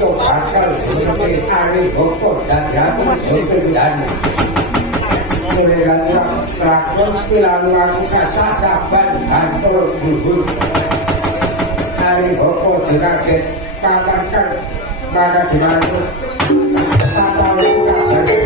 yo bakal seperti ari bokor dadi aku kegedan Kemudian rakon pilalu aku kasasaban bantul dulur ari bokor jekaget papan kang maka dimana patah kabar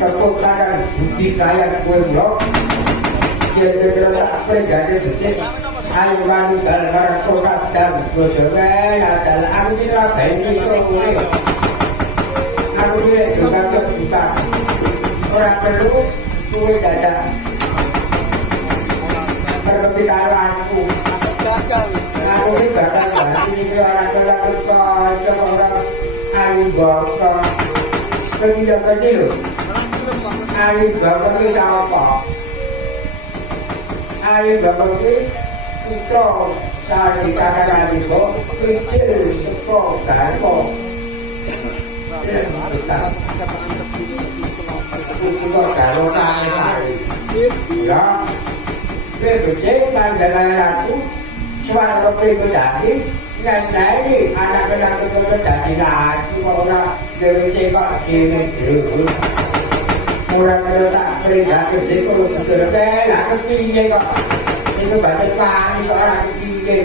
kepuntakan budi kayak kue blok kira-kira tak pergade becik ayo manunggal marang kokat dan brojomen adalah aku di Surabaya ini Surabaya aku pilih buka orang perlu kue dadak berbeda karo aku ini bakal bahas ini orang kelakut kocok orang ayo bokok tidak gede loh ari bapak ki apa ari bapak ki putra sari kakak ibu kecil seko garpo putra garpo kali ya bebek pandangan aku suara pribadi ngasih anak-anak itu tadi lagi kok orang bebek kok dhewe orang kalau tak perintah kerja kalau betul-betul lah kepiye kok itu badan panik orang kepiye